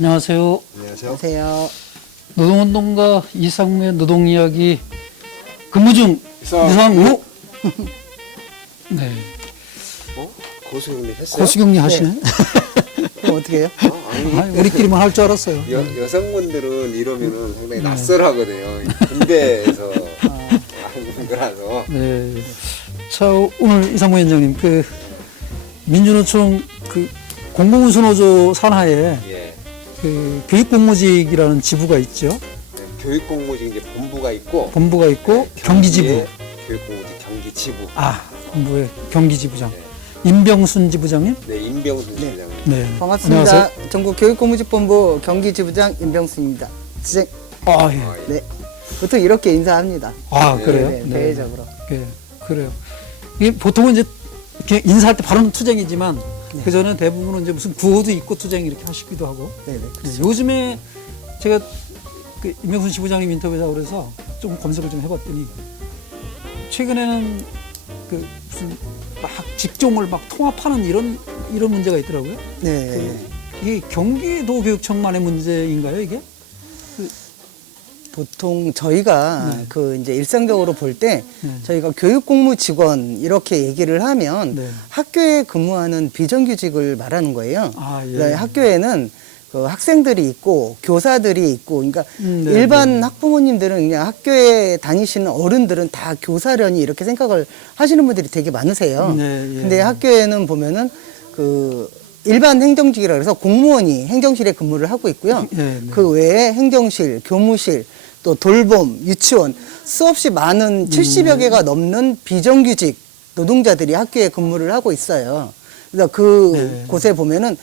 안녕하세요. 안녕하세요. 안녕하세요. 노동운동가 이상무의 노동이야기 근무 중 이상무. 네. 고수경리 했어요? 고수경리 하시네. 그럼 어떻게 해요? 아니, 우리끼리만 할 줄 알았어요. 여성분들은 이러면은 상당히 낯설하거든요. 군대에서 하는 거라서. 네. 자, 오늘 이상무 위원장님, 민주노총 공공운수노조 산하에 예. 교육공무직이라는 지부가 있죠. 네, 교육공무직 이제 본부가 있고. 본부가 있고 경기지부. 교육공무직 경기지부. 본부의 경기지부장. 네. 임병순 지부장님. 네, 임병순 지부장님. 네. 반갑습니다. 안녕하세요. 전국교육고무직본부 경기지부장 임병순입니다. 지쟁. 예. 네. 보통 이렇게 인사합니다. 그래요? 네, 대외적으로. 네, 그래요. 이게 보통은 이제 이렇게 인사할 때 바로는 투쟁이지만 그 전에 대부분은 이제 무슨 구호도 있고 투쟁 이렇게 하시기도 하고. 네네. 네, 요즘에 제가 임명순 지부장님 인터뷰하고 그래서 좀 검색을 좀 해봤더니 최근에는 무슨 막 직종을 막 통합하는 이런 문제가 있더라고요. 네. 이게 경기도 교육청만의 문제인가요, 이게? 보통 저희가 이제 일상적으로 볼 때 네. 저희가 교육공무 직원 이렇게 얘기를 하면 네. 학교에 근무하는 비정규직을 말하는 거예요. 예. 그다음에 학교에는 학생들이 있고 교사들이 있고, 그러니까 네, 일반 학부모님들은 그냥 학교에 다니시는 어른들은 다 교사려니 이렇게 생각을 하시는 분들이 되게 많으세요. 네, 예. 근데 학교에는 보면은 일반 행정직이라 그래서 공무원이 행정실에 근무를 하고 있고요. 네. 그 외에 행정실, 교무실, 또 돌봄, 유치원 수없이 많은 70여 개가 넘는 비정규직 노동자들이 학교에 근무를 하고 있어요. 그래서 곳에 보면은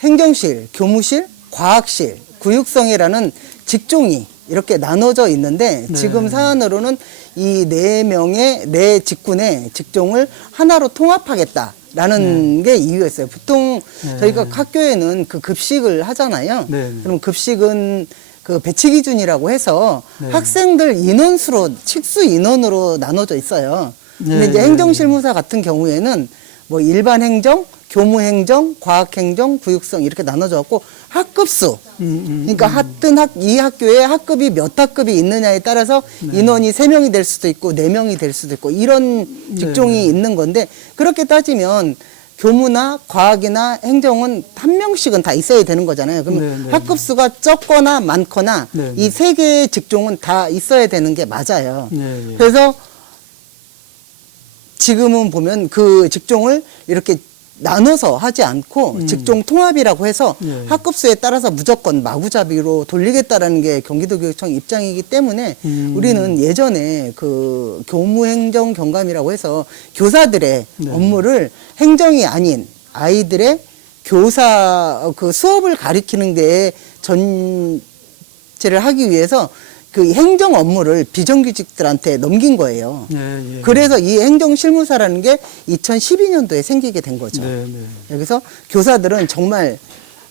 행정실, 교무실, 과학실, 구육성이라는 직종이 이렇게 나눠져 있는데 지금 사안으로는 이 4명의 네 직군의 직종을 하나로 통합하겠다라는 게 이유였어요. 보통 저희가 학교에는 급식을 하잖아요. 그럼 급식은 배치 기준이라고 해서 학생들 인원수로 칙수 인원으로 나눠져 있어요. 근데 이제 행정실무사 같은 경우에는 뭐 일반 행정, 교무행정, 과학행정, 구육성 이렇게 나눠져 갖고 학급수. 그러니까 이 학교에 학급이 몇 학급이 있느냐에 따라서 인원이 3명이 될 수도 있고 4명이 될 수도 있고 이런 직종이 있는 건데, 그렇게 따지면 교무나 과학이나 행정은 1명씩은 다 있어야 되는 거잖아요. 그러면 학급수가 적거나 많거나 이 3개의 직종은 다 있어야 되는 게 맞아요. 그래서 지금은 보면 그 직종을 이렇게 나눠서 하지 않고 직종 통합이라고 해서 학급수에 따라서 무조건 마구잡이로 돌리겠다라는 게 경기도교육청 입장이기 때문에 우리는 예전에 교무행정 경감이라고 해서 교사들의 업무를 행정이 아닌 아이들의 교사 수업을 가리키는 데에 전체를 하기 위해서 행정 업무를 비정규직들한테 넘긴 거예요. 그래서 이 행정실무사라는 게 2012년도에 생기게 된 거죠. 여기서 교사들은 정말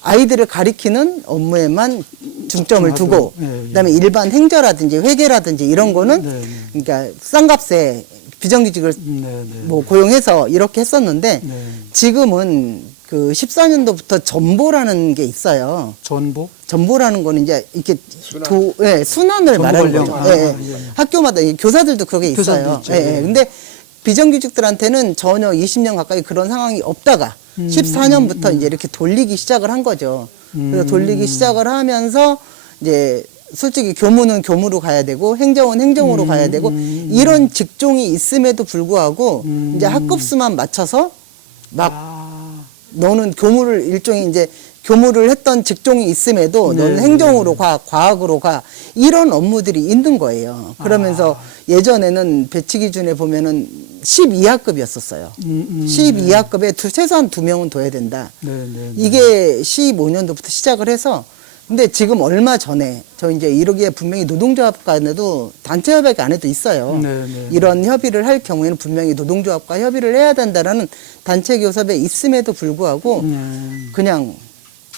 아이들을 가리키는 업무에만 중점을 두고, 그다음에 일반 행정라든지 회계라든지 이런 거는 그러니까 싼값에 비정규직을 고용해서 이렇게 했었는데 지금은 14년도부터 전보라는 게 있어요. 전보라는 거는 이제 이렇게 순환을 말하는 거죠. 학교마다 교사들도 그게 있어요. 근데 비정규직들한테는 전혀 20년 가까이 그런 상황이 없다가 14년부터 이제 이렇게 돌리기 시작을 한 거죠. 그래서 돌리기 시작을 하면서 이제 솔직히 교무는 교무로 가야 되고 행정은 행정으로 가야 되고 이런 직종이 있음에도 불구하고 이제 학급수만 맞춰서 너는 교무를 일종의 이제 교무를 했던 직종이 있음에도 너는 행정으로 가, 과학으로 가, 이런 업무들이 있는 거예요. 그러면서 예전에는 배치 기준에 보면은 12학급이었었어요. 12학급에 최소한 2명은 둬야 된다. 이게 15년도부터 시작을 해서, 근데 지금 얼마 전에 저 이제 이러기에 분명히 노동조합 간에도 단체 협약 안에도 있어요. 이런 협의를 할 경우에는 분명히 노동조합과 협의를 해야 된다라는 단체 교섭에 있음에도 불구하고 그냥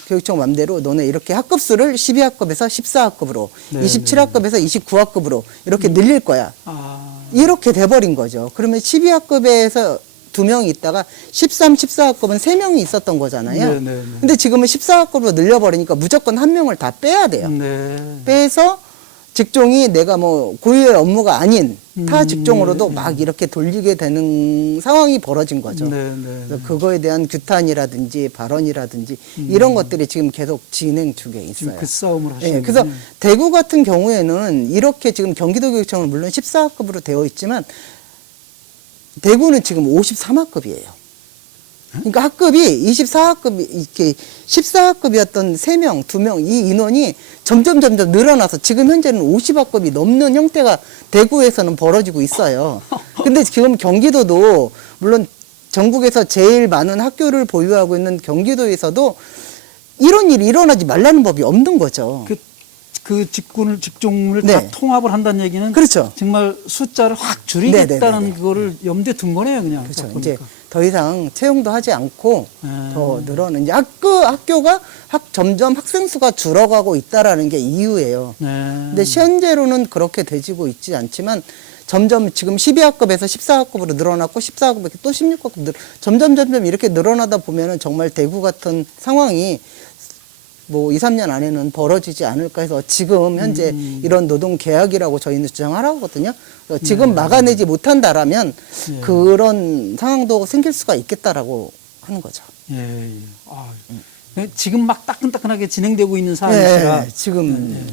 교육청 맘대로 너네 이렇게 학급수를 12학급에서 14학급으로 27학급에서 29학급으로 이렇게 늘릴 거야. 이렇게 돼버린 거죠. 그러면 12학급에서 2명이 있다가 13, 14학급은 3명이 있었던 거잖아요. 네, 네, 네. 근데 지금은 14학급으로 늘려버리니까 무조건 1명을 다 빼야 돼요. 네. 빼서 직종이 내가 뭐 고유의 업무가 아닌 타 직종으로도 막 이렇게 돌리게 되는 상황이 벌어진 거죠. 네, 네. 그래서 그거에 대한 규탄이라든지 발언이라든지 이런 것들이 지금 계속 진행 중에 있어요. 지금 그 싸움을 하시는 예, 그래서 거군요. 대구 같은 경우에는 이렇게 지금 경기도교육청은 물론 14학급으로 되어 있지만 대구는 지금 53학급이에요. 그러니까 학급이 24학급이 이렇게 14학급이었던 3명, 2명 이 인원이 점점 늘어나서 지금 현재는 50학급이 넘는 형태가 대구에서는 벌어지고 있어요. 근데 지금 경기도도 물론 전국에서 제일 많은 학교를 보유하고 있는 경기도에서도 이런 일이 일어나지 말라는 법이 없는 거죠. 그 직종을 네. 다 통합을 한다는 얘기는 그렇죠. 정말 숫자를 확 줄이겠다는 네네네네. 그거를 염두에 둔 거네요, 그냥. 그렇죠. 딱 이제 보니까. 더 이상 채용도 하지 않고 더 늘어는 이제 학교가 점점 학생 수가 줄어가고 있다라는 게 이유예요. 네. 근데 현재로는 그렇게 되지고 있지 않지만 점점 지금 12학급에서 14학급으로 늘어났고 14학급에서 또 16학급 점점 이렇게 늘어나다 보면은 정말 대구 같은 상황이 뭐 2, 3년 안에는 벌어지지 않을까 해서 지금 현재 이런 노동 계약이라고 저희는 주장하라거든요. 그래서 지금 막아내지 못한다라면 그런 상황도 생길 수가 있겠다라고 하는 거죠. 예, 예. 아, 지금 막 따끈따끈하게 진행되고 있는 사안이시라. 네, 지금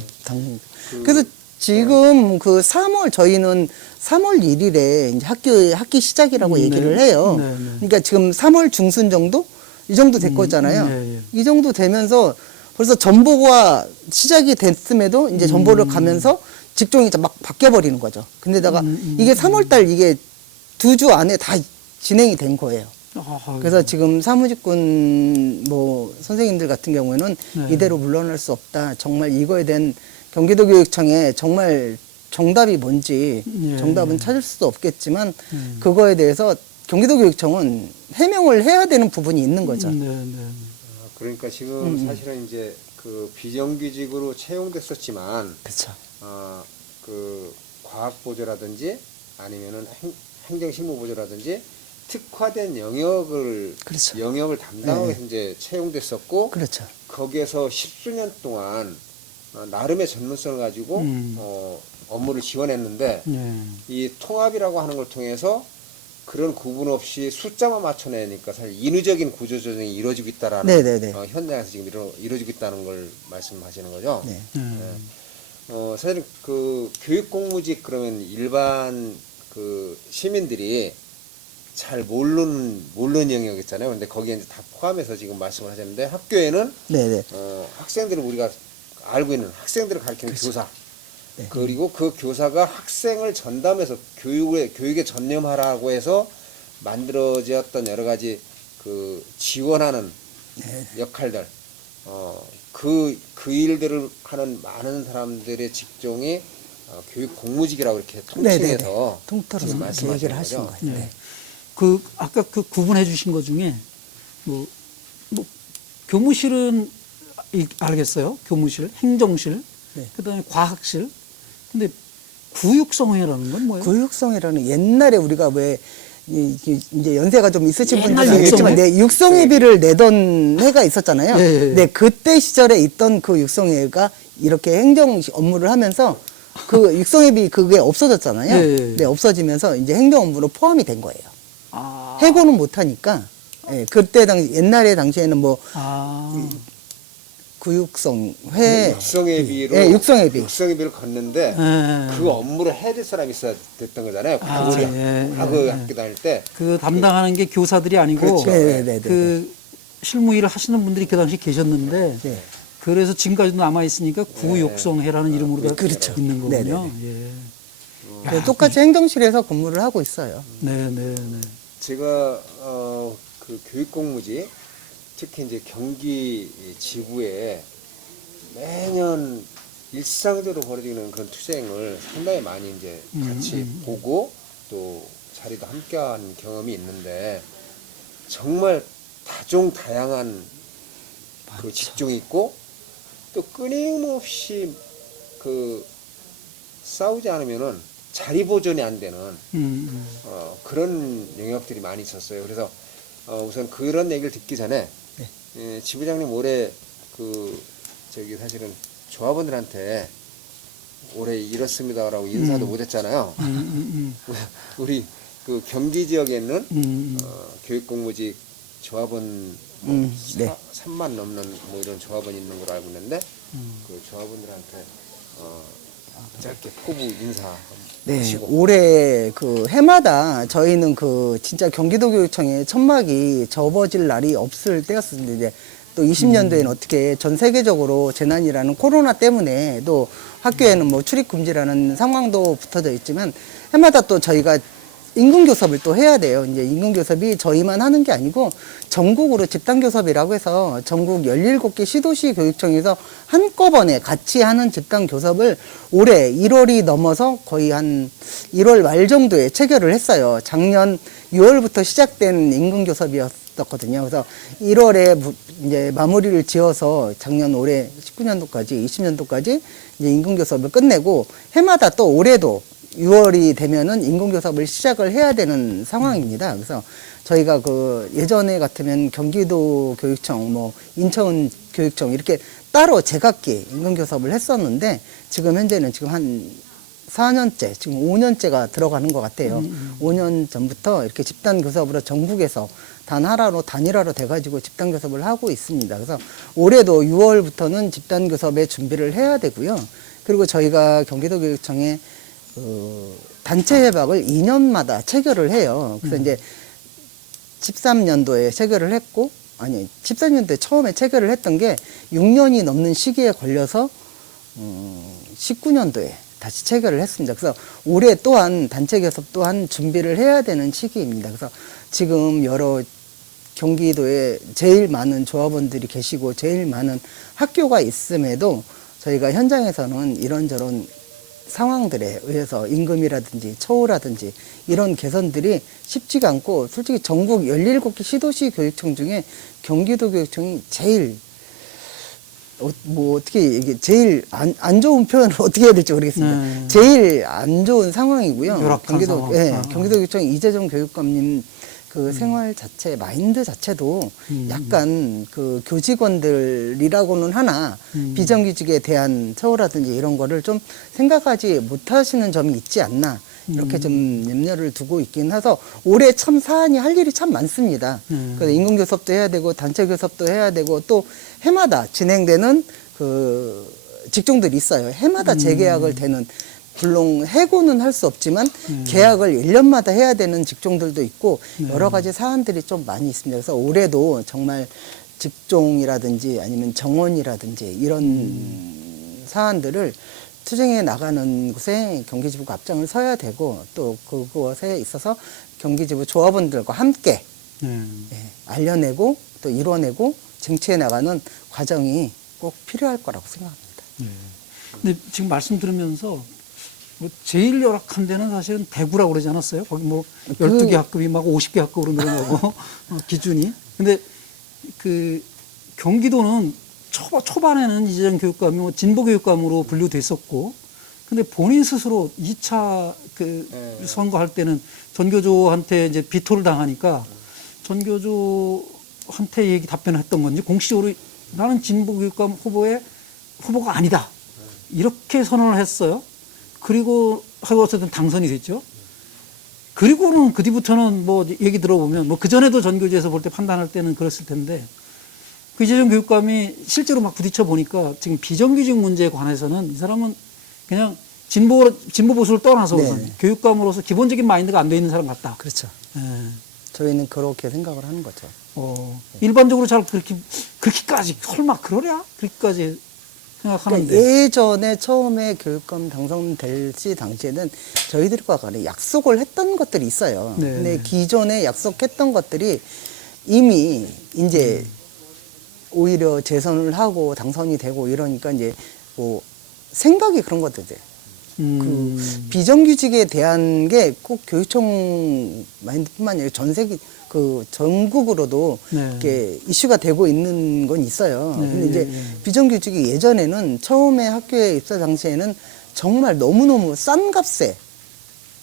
그래서 지금 그 3월 저희는 3월 1일에 이제 학기 시작이라고 얘기를 해요. 네, 네. 그러니까 지금 3월 중순 정도 이 정도 될 거잖아요. 네, 예. 이 정도 되면서 벌써 전보가 시작이 됐음에도 이제 전보를 가면서 직종이 막 바뀌어 버리는 거죠. 근데다가 이게 3월 달 이게 2주 안에 다 진행이 된 거예요. 아, 그래서 지금 사무직군 뭐 선생님들 같은 경우에는 네. 이대로 물러날 수 없다. 정말 이거에 대한 경기도교육청에 정말 정답이 뭔지 예. 정답은 찾을 수도 없겠지만 그거에 대해서 경기도교육청은 해명을 해야 되는 부분이 있는 거죠. 네, 네. 그러니까 지금 사실은 이제 그 비정규직으로 채용됐었지만 그렇죠. 그 과학보조라든지 아니면은 행정실무보조라든지 특화된 영역을 그렇죠. 영역을 담당하고 네. 이제 채용됐었고 그렇죠. 거기에서 10수년 동안 나름의 전문성을 가지고 업무를 지원했는데 예. 이 통합이라고 하는 걸 통해서 그런 구분 없이 숫자만 맞춰내니까 사실 인위적인 구조조정이 이루어지고 있다라는 네네네. 현장에서 지금 이루어지고 있다는 걸 말씀하시는 거죠. 네. 사실 그 교육공무직 그러면 일반 그 시민들이 잘 모르는 영역 있잖아요. 근데 거기에 이제 다 포함해서 지금 말씀을 하셨는데 학교에는 네네. 학생들을 우리가 알고 있는 학생들을 가르치는 그렇죠. 교사 네. 그리고 그 교사가 학생을 전담해서 교육에 전념하라고 해서 만들어졌던 여러 가지 그 지원하는 네. 역할들 그 일들을 하는 많은 사람들의 직종이 교육 공무직이라고 이렇게 통칭해서 통틀어서 지금 그렇게 말씀하시는 얘기를 하시는 거죠. 거예요. 네. 네. 그 아까 그 구분해 주신 것 중에 뭐 교무실은 알겠어요. 교무실, 행정실, 네. 그다음에 과학실. 근데 구육성회라는 건 뭐예요? 교육성회라는 옛날에 우리가 왜 이제 연세가 좀 있으신 옛날 분들은 알겠지만 육성회? 네, 육성회비를 내던 해가 있었잖아요. 예, 예, 예. 네, 그때 시절에 있던 그 육성회가 이렇게 행정 업무를 하면서 그 육성회비 그게 없어졌잖아요. 예, 예, 예. 네, 없어지면서 이제 행정 업무로 포함이 된 거예요. 아, 해고는 못 하니까. 예, 그때 옛날에 당시에는 뭐 아, 구육성회 육성회비로 예, 육성회비. 육성회비를 걷는데 예. 그 업무를 해야 될 사람이 있어야 됐던 거잖아요. 아, 우리 예, 과거 예, 학교 다닐 때 그 담당하는 게 교사들이 아니고 그렇죠. 네네네. 그 실무 일을 하시는 분들이 그 당시 계셨는데 네. 그래서 지금까지도 남아 있으니까 구육성회라는 이름으로 다 그렇죠. 있는 거군요. 네네네. 예. 네, 똑같이 행정실에서 근무를 하고 있어요. 네, 네, 네. 제가 그 교육공무직 특히 이제 경기 지부에 매년 일상적으로 벌어지는 그런 투쟁을 상당히 많이 이제 같이 보고 또 자리도 함께한 경험이 있는데 정말 다종다양한 그 직종이 있고 또 끊임없이 그 싸우지 않으면은 자리 보존이 안 되는 음. 그런 영역들이 많이 있었어요. 그래서 우선 그런 얘기를 듣기 전에 네. 예, 지부장님 올해 사실은 조합원들한테 올해 이렇습니다라고 인사도 못했잖아요. 우리 그 경기 지역에 있는 교육공무직 조합원 네. 3만 넘는 뭐 이런 조합원이 있는 걸로 알고 있는데 그 조합원들한테 짧게 포부 인사 네, 하시고. 올해 그 해마다 저희는 그 진짜 경기도교육청에 천막이 접어질 날이 없을 때였었는데 이제 또 20년도에는 어떻게 전 세계적으로 재난이라는 코로나 때문에 또 학교에는 뭐 출입 금지라는 상황도 붙어져 있지만 해마다 또 저희가 임금교섭을 또 해야 돼요. 이제 임금교섭이 저희만 하는 게 아니고 전국으로 집단교섭이라고 해서 전국 17개 시도시 교육청에서 한꺼번에 같이 하는 집단교섭을 올해 1월이 넘어서 거의 한 1월 말 정도에 체결을 했어요. 작년 6월부터 시작된 임금교섭이었거든요. 그래서 1월에 이제 마무리를 지어서 작년 올해 19년도까지 20년도까지 이제 임금교섭을 끝내고 해마다 또 올해도 6월이 되면은 인공교섭을 시작을 해야 되는 상황입니다. 그래서 저희가 그 예전에 같으면 경기도 교육청, 뭐 인천 교육청 이렇게 따로 제각기 인공교섭을 했었는데 지금 현재는 지금 한 4년째, 지금 5년째가 들어가는 것 같아요. 5년 전부터 이렇게 집단교섭으로 전국에서 단일화로 돼가지고 집단교섭을 하고 있습니다. 그래서 올해도 6월부터는 집단교섭의 준비를 해야 되고요. 그리고 저희가 경기도교육청에 단체 협약을 2년마다 체결을 해요. 그래서 이제 13년도에 체결을 했고, 13년도에 처음에 체결을 했던 게 6년이 넘는 시기에 걸려서 19년도에 다시 체결을 했습니다. 그래서 올해 또한 단체 교섭 또한 준비를 해야 되는 시기입니다. 그래서 지금 여러 경기도에 제일 많은 조합원들이 계시고 제일 많은 학교가 있음에도 저희가 현장에서는 이런저런 상황들에 의해서 임금이라든지 처우라든지 이런 개선들이 쉽지가 않고 솔직히 전국 17개 시도시 교육청 중에 경기도 교육청이 제일 어떻게 이게 제일 안 좋은 표현을 어떻게 해야 될지 모르겠습니다. 제일 안 좋은 상황이고요. 열악한 상황. 경기도 교육청 이재정 교육감님 그 생활 자체, 마인드 자체도 약간 그 교직원들이라고는 하나 비정규직에 대한 처우라든지 이런 거를 좀 생각하지 못하시는 점이 있지 않나 이렇게 좀 염려를 두고 있긴 해서 올해 참 사안이 할 일이 참 많습니다. 그래서 인공교섭도 해야 되고 단체 교섭도 해야 되고 또 해마다 진행되는 그 직종들이 있어요. 해마다 재계약을 되는 물론 해고는 할 수 없지만 계약을 1년마다 해야 되는 직종들도 있고 여러 가지 사안들이 좀 많이 있습니다. 그래서 올해도 정말 직종이라든지 아니면 정원이라든지 이런 사안들을 투쟁해 나가는 곳에 경기지부가 앞장을 서야 되고 또 그것에 있어서 경기지부 조합원들과 함께 알려내고 또 이뤄내고 쟁취해 나가는 과정이 꼭 필요할 거라고 생각합니다. 근데 지금 말씀 들으면서 뭐 제일 열악한 데는 사실은 대구라고 그러지 않았어요? 거기 뭐 12개 학급이 막 50개 학급으로 늘어나고 기준이. 근데 그 경기도는 초반에는 이재정 교육감이 뭐 진보 교육감으로 분류됐었고 근데 본인 스스로 2차 그 선거할 때는 전교조한테 이제 비토를 당하니까 전교조한테 답변을 했던 건지 공식적으로 나는 진보 교육감 후보가 아니다. 이렇게 선언을 했어요. 그리고 하고 어쨌든 당선이 됐죠. 그리고는 그 뒤부터는 뭐 얘기 들어보면 뭐 그전에도 전교조에서 볼 때 판단할 때는 그랬을 텐데 그 이재정 교육감이 실제로 막 부딪혀 보니까 지금 비정규직 문제에 관해서는 이 사람은 그냥 진보 보수를 떠나서 교육감으로서 기본적인 마인드가 안 돼 있는 사람 같다. 그렇죠. 예. 저희는 그렇게 생각을 하는 거죠. 일반적으로 잘 그렇게까지 설마 그러랴? 그렇게까지 생각하는데. 그러니까 예전에 처음에 교육감 당선될 시 당시에는 저희들과 간에 약속을 했던 것들이 있어요. 네. 근데 기존에 약속했던 것들이 이미 이제 오히려 재선을 하고 당선이 되고 이러니까 이제 뭐 생각이 그런 것들이 그 비정규직에 대한 게 꼭 교육청 마인드뿐만 아니라 전 세계 그 전국으로도 이렇게 이슈가 되고 있는 건 있어요. 근데 이제 비정규직이 예전에는 처음에 학교에 입사 당시에는 정말 너무너무 싼 값에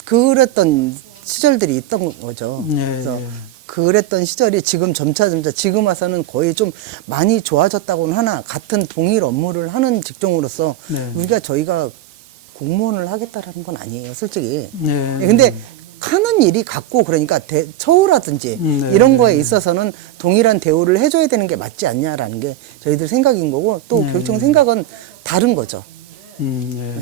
그랬던 시절들이 있던 거죠. 예, 그래서 예. 그랬던 시절이 지금 점차 지금 와서는 거의 좀 많이 좋아졌다고는 하나 같은 동일 업무를 하는 직종으로서 네. 저희가 공무원을 하겠다라는 건 아니에요, 솔직히. 예. 근데 하는 일이 같고 그러니까 처우라든지 네, 이런 네, 거에 네. 있어서는 동일한 대우를 해줘야 되는 게 맞지 않냐라는 게 저희들 생각인 거고 또 네. 교육청 생각은 다른 거죠. 예.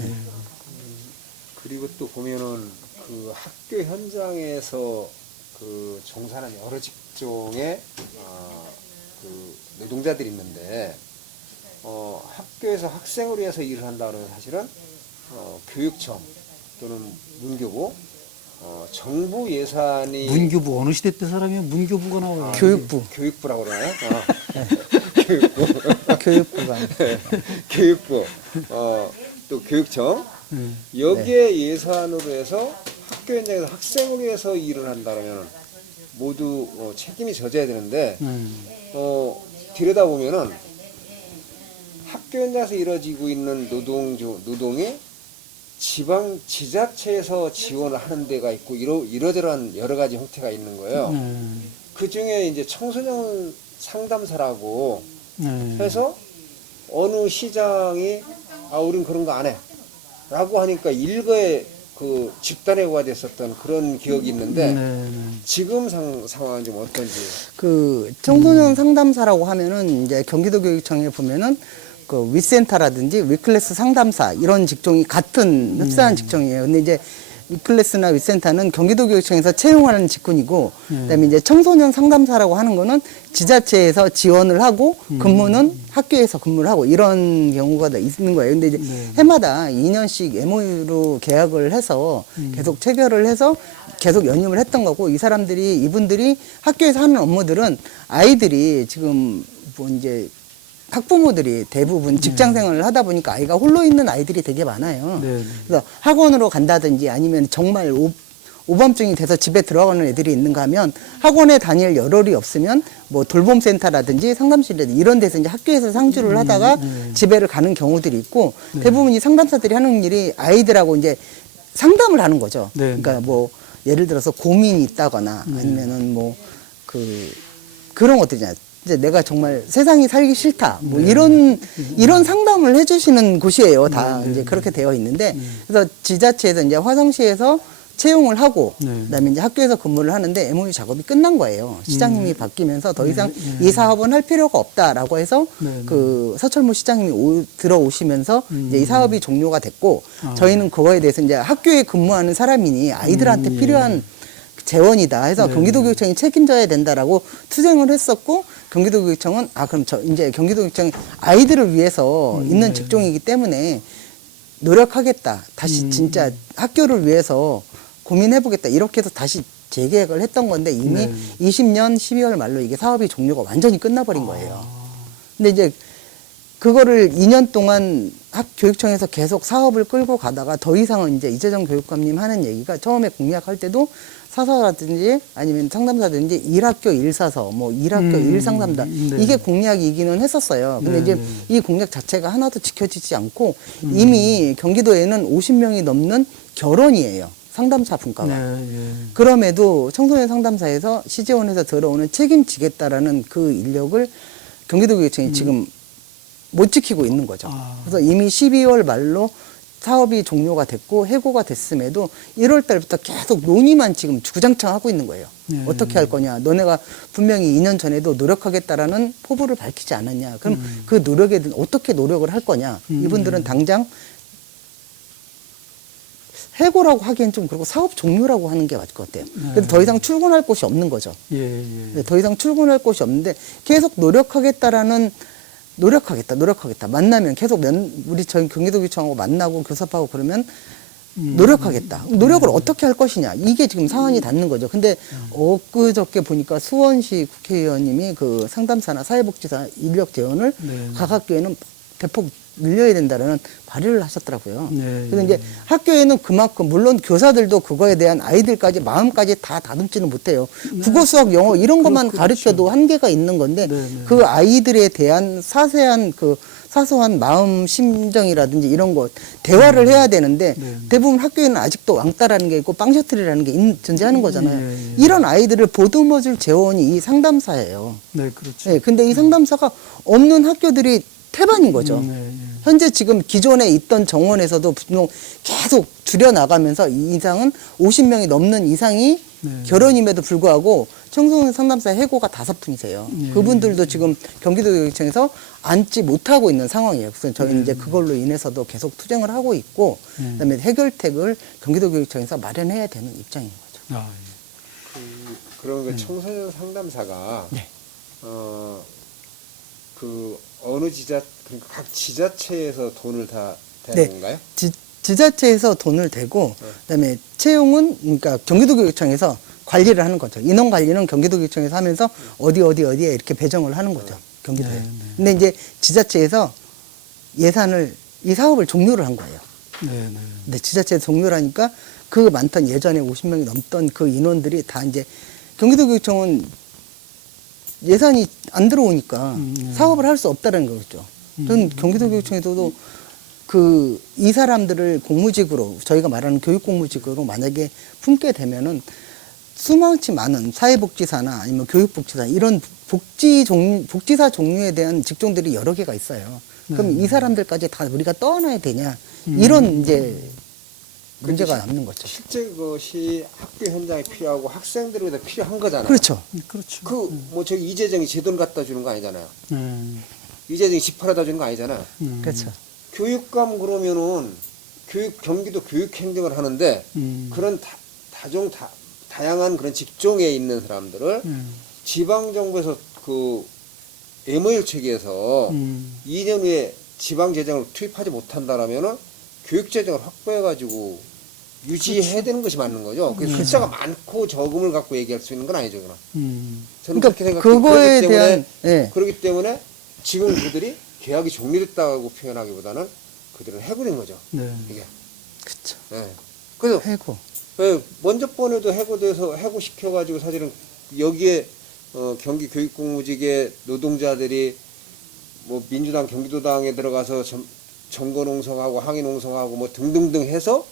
그리고 또 보면은 그 학교 현장에서 그 종사하는 여러 직종의 그 노동자들이 있는데 학교에서 학생을 위해서 일을 한다 그러면 사실은 교육청 또는 문교부 정부 예산이 문교부 어느 시대 때 사람이 문교부가 나와요. 교육부. 교육부라고 그러나요? 교육부 교육부가. 교육부 또 교육청 예. 여기에 예산으로 해서 학교 현장에서 학생을 위해서 일을 한다면 모두 책임이 져져야 되는데 들여다보면은 학교 현장에서 이루어지고 있는 노동이 지자체에서 지원을 하는 데가 있고 이러저러한 여러 가지 형태가 있는 거예요. 그 중에 이제 청소년 상담사라고 해서 어느 시장이 우린 그런 거 안 해. 라고 하니까 일거에 그 집단회고가 됐었던 그런 기억이 있는데 지금 상황은 좀 어떤지. 그 청소년 상담사라고 하면은 이제 경기도교육청에 보면은 그 위센터라든지 위클래스 상담사 이런 직종이 같은 흡사한 직종이에요. 근데 이제 위클래스나 위센터는 경기도교육청에서 채용하는 직군이고, 그다음에 이제 청소년 상담사라고 하는 거는 지자체에서 지원을 하고 근무는 학교에서 근무를 하고 이런 경우가 있는 거예요. 근데 이제 해마다 2년씩 MOU로 계약을 해서 계속 체결을 해서 계속 연임을 했던 거고, 이분들이 학교에서 하는 업무들은 아이들이 지금 뭐 이제 학부모들이 대부분 직장 생활을 하다 보니까 아이가 홀로 있는 아이들이 되게 많아요. 그래서 학원으로 간다든지 아니면 정말 오밤중이 돼서 집에 들어가는 애들이 있는가 하면 학원에 다닐 여력이 없으면 뭐 돌봄센터라든지 상담실이라든지 이런 데서 이제 학교에서 상주를 하다가 집에를 가는 경우들이 있고 대부분 이 상담사들이 하는 일이 아이들하고 이제 상담을 하는 거죠. 그러니까 뭐 예를 들어서 고민이 있다거나 아니면은 뭐 그런 것들이잖아요. 이제 내가 정말 세상이 살기 싫다. 뭐 이런 상담을 해주시는 곳이에요. 다 이제 그렇게 되어 있는데 그래서 지자체에서 이제 화성시에서 채용을 하고 그다음에 이제 학교에서 근무를 하는데 MOU 작업이 끝난 거예요. 시장님이 바뀌면서 더 이상 이 사업은 할 필요가 없다라고 해서 그 서철무 시장님이 들어오시면서 이제 이 사업이 종료가 됐고 저희는 그거에 대해서 이제 학교에 근무하는 사람이니 아이들한테 필요한 재원이다 해서 경기도교육청이 책임져야 된다라고 투쟁을 했었고 경기도교육청은 그럼 이제 경기도교육청이 아이들을 위해서 있는 직종이기 때문에 노력하겠다. 다시 진짜 학교를 위해서 고민해보겠다. 이렇게 해서 다시 재계획을 했던 건데 이미 20년 12월 말로 이게 사업이 종료가 완전히 끝나버린 거예요. 근데 이제 그거를 2년 동안 교육청에서 계속 사업을 끌고 가다가 더 이상은 이제 이재정 교육감님 하는 얘기가 처음에 공약할 때도 사서라든지 아니면 상담사든지 1학교 1사서 뭐 1학교 1상담단 이게 공약이기는 했었어요. 근데 이제 이 공약 자체가 하나도 지켜지지 않고 이미 경기도에는 50명이 넘는 결혼이에요. 상담사 분과가. 그럼에도 청소년 상담사에서 시지원에서 들어오는 책임지겠다라는 그 인력을 경기도교육청이 지금 못 지키고 있는 거죠. 그래서 이미 12월 말로 사업이 종료가 됐고 해고가 됐음에도 1월 달부터 계속 논의만 지금 주구장창 하고 있는 거예요. 어떻게 할 거냐. 너네가 분명히 2년 전에도 노력하겠다라는 포부를 밝히지 않았냐. 그럼 그 노력에 어떻게 노력을 할 거냐. 이분들은 당장 해고라고 하기엔 좀 그렇고 사업 종료라고 하는 게 맞을 것 같아요. 그래서 더 이상 출근할 곳이 없는 거죠. 더 이상 출근할 곳이 없는데 계속 노력하겠다. 만나면 계속 우리 저희 경기도교육청하고 만나고 교섭하고 그러면 노력하겠다. 노력을 어떻게 할 것이냐. 이게 지금 상황이 닿는 거죠. 근데 엊그저께 보니까 수원시 국회의원님이 그 상담사나 사회복지사 인력 재원을 각 학교에는 대폭 늘려야 된다는 발의를 하셨더라고요. 네, 그래서 예. 이제 학교에는 그만큼 물론 교사들도 그거에 대한 아이들까지 마음까지 다 다듬지는 못해요. 국어, 수학, 영어 이런 것만 가르쳐도 한계가 있는 건데 네, 네. 그 아이들에 대한 사세한 그 사소한 마음 심정이라든지 이런 것 대화를 해야 되는데 네. 대부분 학교에는 아직도 왕따라는 게 있고 빵셔틀이라는 게 존재하는 거잖아요. 예, 예. 이런 아이들을 보듬어줄 재원이 이 상담사예요. 네, 그렇죠. 예, 근데 이 상담사가 없는 학교들이 태반인 거죠. 네, 예. 현재 지금 기존에 있던 정원에서도 분명 계속 줄여나가면서 이 이상은 50명이 넘는 이상이 네. 결혼임에도 불구하고 청소년 상담사 해고가 5분이세요. 네. 그분들도 지금 경기도교육청에서 앉지 못하고 있는 상황이에요. 그래서 저희는 이제 그걸로 인해서도 계속 투쟁을 하고 있고 그다음에 해결책을 경기도교육청에서 마련해야 되는 입장인 거죠. 아, 그런 그 청소년 상담사가 네. 그 어느 그러니까 각 지자체에서 돈을 다 네. 대는 건가요? 지자체에서 돈을 대고 그다음에 채용은 그러니까 경기도교육청에서 관리를 하는 거죠. 인원 관리는 경기도교육청에서 하면서 어디에 이렇게 배정을 하는 거죠. 경기도에. 네, 네. 근데 이제 지자체에서 예산을 이 사업을 종료를 한 거예요. 네, 네. 근데 지자체에서 종료를 하니까 그 많던 예전에 50명이 넘던 그 인원들이 다 이제 경기도교육청은 예산이 안 들어오니까 사업을 할 수 없다는 거죠. 저는 경기도교육청에서도 이 사람들을 공무직으로 저희가 말하는 교육공무직으로 만약에 품게 되면은 수많지 많은 사회복지사나 아니면 교육복지사 이런 복지사 종류에 대한 직종들이 여러 개가 있어요. 그럼 이 사람들까지 다 우리가 떠안아야 되냐 이런 이제 문제가 남는 거죠. 실제 그것이 학교 현장에 필요하고 학생들에게 필요한 거잖아요. 그렇죠. 그렇죠. 뭐 저기 이재정이 제 돈 갖다 주는 거 아니잖아요. 이재정이 집 팔아다 주는 거 아니잖아요. 그렇죠. 교육감 그러면은 경기도 교육 행정을 하는데 그런 다양한 그런 직종에 있는 사람들을 지방 정부에서 그 MOU 체계에서 2년 후에 지방 재정을 투입하지 못한다라면은 교육 재정을 확보해 가지고 유지해야 되는 것이 맞는 거죠. 그 숫자가 많고 적음을 갖고 얘기할 수 있는 건 아니죠, 그럼. 저는 그러니까 그렇게 생각해요. 그거에 대한 예. 그렇기 때문에 지금 그들이 계약이 종료됐다고 표현하기보다는 그들은 해고된 거죠. 네. 이게. 그렇죠. 예. 그래서 해고. 먼저 번에도 해고돼서 해고시켜가지고 사실은 여기에 경기 교육공무직의 노동자들이 뭐 민주당 경기도당에 들어가서 점거농성하고 항의농성하고 뭐 등등등 해서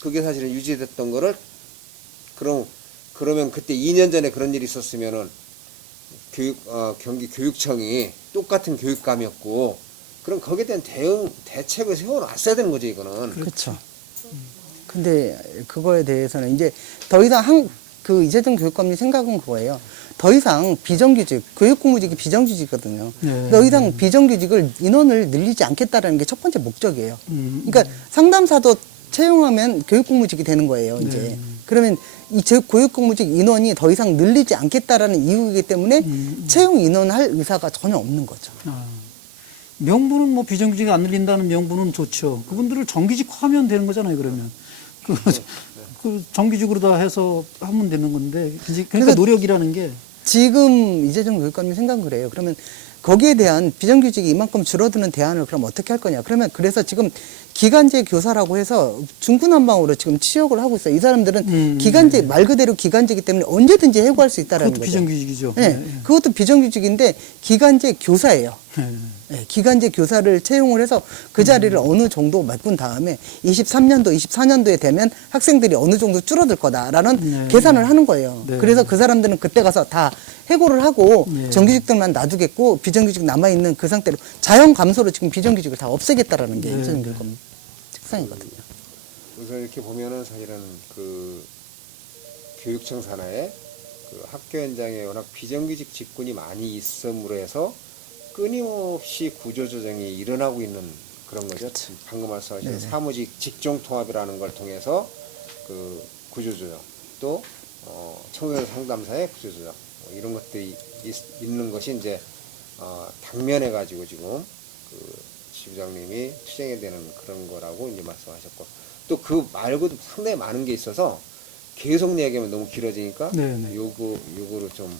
그게 사실은 유지됐던 거를 그러면 그때 2년 전에 그런 일이 있었으면은 경기 교육청이 똑같은 교육감이었고 그럼 거기에 대한 대책을 세워놨어야 되는 거죠, 이거는. 그렇죠. 근데 그거에 대해서는 이제 더 이상 이재정 교육감님 생각은 그거예요. 더 이상 비정규직, 교육공무직이 비정규직이거든요. 네. 더 이상 비정규직을 인원을 늘리지 않겠다라는 게 첫 번째 목적이에요. 그러니까 상담사도 채용하면 교육공무직이 되는 거예요, 이제. 네. 그러면 이 교육공무직 인원이 더 이상 늘리지 않겠다라는 이유이기 때문에 채용 인원할 의사가 전혀 없는 거죠. 아, 명분은 뭐 비정규직이 안 늘린다는 명분은 좋죠. 그분들을 정규직화하면 되는 거잖아요, 그러면. 그 정규직으로 다 해서 하면 되는 건데. 그러니까 그래서 노력이라는 게. 지금 이재정 교육감님 생각은 그래요. 그러면 거기에 대한 비정규직이 이만큼 줄어드는 대안을 그럼 어떻게 할 거냐. 그래서 지금 기간제 교사라고 해서 중구난방으로 지금 취역을 하고 있어요. 이 사람들은 기간제, 말 그대로 기간제이기 때문에 언제든지 해고할 수 있다라는 그것도 거죠. 비정규직이죠. 네, 그것도 비정규직인데 기간제 교사예요. 네. 네, 기간제 교사를 채용을 해서 그 자리를 어느 정도 메꾼 다음에 23년도, 24년도에 되면 학생들이 어느 정도 줄어들 거다라는 네. 계산을 하는 거예요. 네. 그래서 그 사람들은 그때 가서 다 해고를 하고 네. 정규직들만 놔두겠고 비정규직 남아있는 그 상태로 자연 감소로 지금 비정규직을 다 없애겠다라는 게 네. 이재정 교육감 특성이거든요. 그래서 이렇게 보면은 사실은 그 교육청 산하에 그 학교 현장에 워낙 비정규직 직군이 많이 있음으로 해서 끊임없이 구조조정이 일어나고 있는 그런 거죠. 방금 말씀하신 네네. 사무직 직종통합이라는 걸 통해서 그 구조조정 또 청소년 상담사의 구조조정 이런 것들이 있는 것이 이제 당면해 가지고 지금 그 지부장님이 투쟁해야 되는 그런 거라고 이제 말씀하셨고 또 그 말고도 상당히 많은 게 있어서 계속 이야기하면 너무 길어지니까 네네. 요거로 좀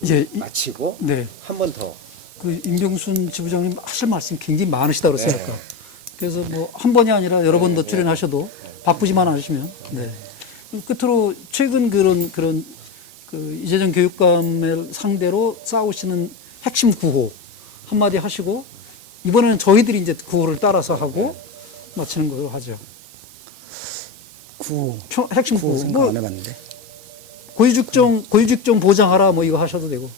이제 마치고 네. 한 번 더 그 임병순 지부장님 하실 말씀이 굉장히 많으시다 네. 그랬으니까. 그래서 뭐 한 번이 아니라 여러 번 더 출연하셔도 바쁘지만 않으시면. 네. 끝으로 최근 그런 그 이재정 교육감을 상대로 싸우시는 핵심 구호 한마디 하시고 이번에는 저희들이 이제 구호를 따라서 하고 마치는 걸로 하죠. 구호. 핵심 구호 구호. 생각 뭐 안 해봤는데. 고위직종 보장하라 뭐 이거 하셔도 되고.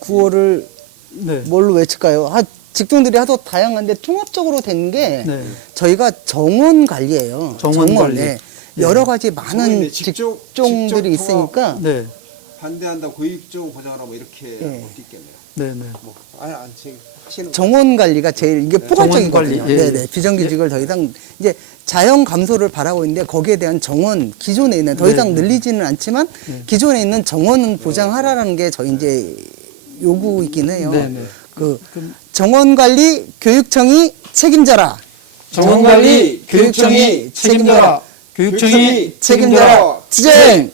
구호를 네. 뭘로 외칠까요? 직종들이 하도 다양한데 통합적으로 된 게 네. 저희가 정원 관리예요. 정원 관리. 네. 네. 여러 가지 많은 직종 직종들이 통합. 있으니까 네. 반대한다 고위직종 보장하라 뭐 이렇게 예. 못 있겠네요. 네, 네. 뭐 아니 안 하시는 정원 관리가 제일 이게 포괄적이거든요. 정원 관리, 예, 네네. 비정규직을 더 이상 이제 자연 감소를 바라고 있는데 거기에 대한 정원 기존에 있는 더 네, 이상 네. 늘리지는 않지만 기존에 있는 정원은 보장하라라는 게 저희 이제 요구이긴 해요. 네, 네. 그 정원 관리 교육청이 책임져라. 정원관리 교육청이 책임져라. 교육청이 책임져라. 투쟁.